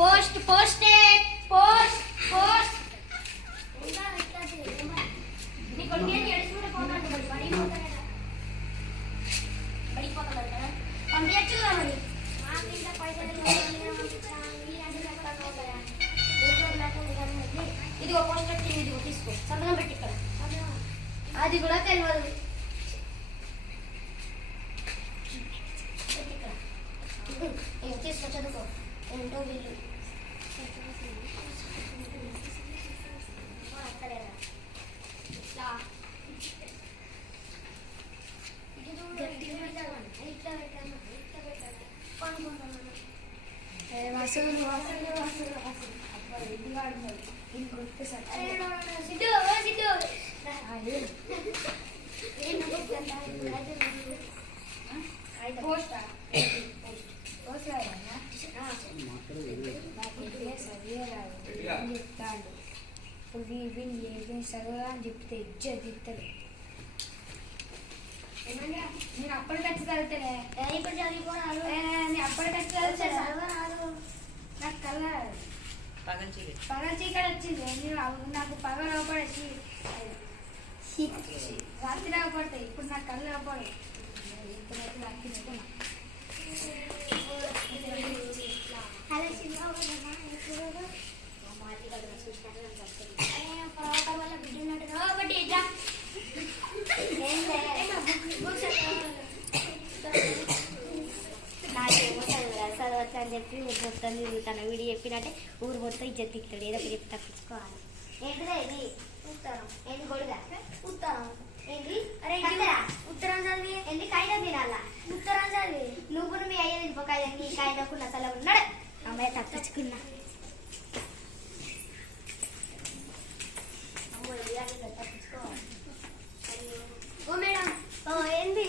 Post posted post post నీ కొడుకు ఏం ఏడుచుకుంటే పోతాడు పడిపోతాడు కదా పంపించచ్చు కదా మరి ఇదిగో పోస్టర్ ఇదిగో తీసుకో సంతకం పెట్టి ఇక్కడ అది కూడా తెలియదు తీసుకో చదువుకో ఏంటో వీళ్ళు చదువురా అని చెప్తే ఇజ్జత్ ఇస్తాడు. నేను అప్పటికచ్చి చదివితేనే ఇప్పుడు చదివిపోరాదు నేను అప్పటికచ్చి చదివితే నాకు కళ్ళ పగ చీకటి వచ్చింది. నాకు పగ లోపడేసి రాత్రి అవపడతాయి. ఇప్పుడు నాకు కళ్ళు అవపడదు. ఇప్పుడైతే రాత్రి నాకేమో చదవచ్చు అని చెప్పి ఊరు మొత్తం తిరుగుతాను. వీడు చెప్పినట్టే ఊరు మొత్తం ఇజ్జత్ తిట్టాడు. ఏదో చెప్పి తప్పించుకోవాలి. ఏంటిదే ఇది ఉత్తరం ఏంటి గొడుగా ఉత్తరం ఏంటి అరే ఉత్తరం చదివి ఏంటి కాగితం తినాలా ఉత్తరం చదివి నువ్వు మీ అయ్యే ఇంకో కాగితం నీ కాగితం అసలు ఉన్నాడు అమ్మాయి తప్పించుకున్నా ఓ మేడం ఏంది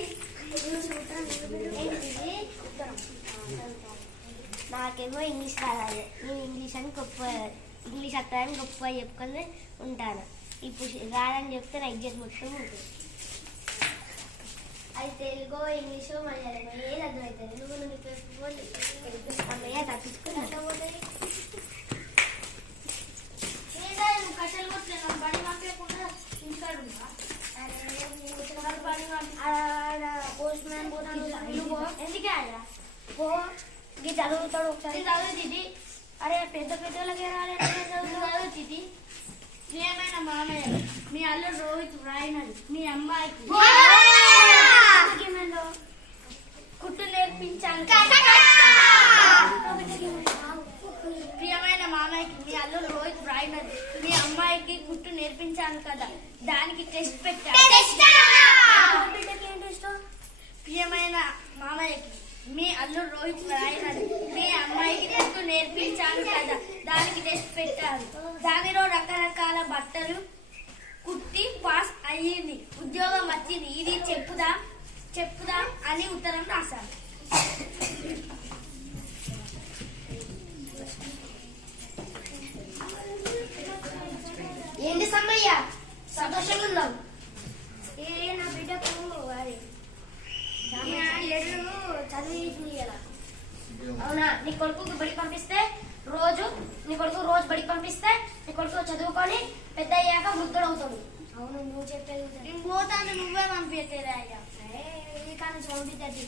నాకేమో ఇంగ్లీష్ రాదు. నేను ఇంగ్లీష్ అని గొప్ప ఇంగ్లీష్ వస్తుందని గొప్ప చెప్పుకొని ఉంటాను. ఇప్పుడు రాదని చెప్తే నా ఎగ్జామ్ మొత్తం ఉంటుంది. అది తెలుగు ఇంగ్లీషు మలయాళం ఏది అర్థమవుతుంది. నువ్వు అమ్మయ్య తప్పించుకున్నా కట్టెలు కొట్టినా బడి పంపకుండా ఇంటికాడు పోస్ట్ మ్యాన్ ఎందుకే పో ఇది చదువుతాడు ఒకసారి చదువుతుంది. అరే పెద్ద పెద్దోళ్ళకి చదువుతుంది. ఏమైనా మామయ్య మీ అల్లుడు రోహిత్ రాయినది మీ అమ్మాయికి కుట్టు నేర్పించాను. ప్రియమైన మామయ్యకి మీ అల్లుడు రోహిత్ రాయినది మీ అమ్మాయికి కుట్టు నేర్పించాను కదా దానికి టెస్ట్ పెట్టాను. ప్రియమైన మామయ్యకి మీ అల్లుడు రోహిత్ రాయినది మీ అమ్మాయికి కుట్టు నేర్పించాను కదా దానికి టెస్ట్ పెట్టారు. దానిలో రకరకాల బట్టలు కుట్టి పాస్ అయ్యింది. ఉద్యోగం వచ్చింది. ఇది చెప్పుదా అని ఉత్తరం రాశాను. ఏంటి సమ్మయ్య సంతోషంగా ఉన్నావు? నా బిడ్డకు చదివి అవునా? నీ కొడుకు బడికి పంపిస్తే నీ కొడుకు రోజు బడికి పంపిస్తే నీ కొడుకు చదువుకొని పెద్ద అయ్యాక వృద్ధుడు అవుతాడు. అవును నువ్వు చెప్పేది నేను పోతాను. నువ్వే పంపించే అయ్యా కానీ పంపిద్ది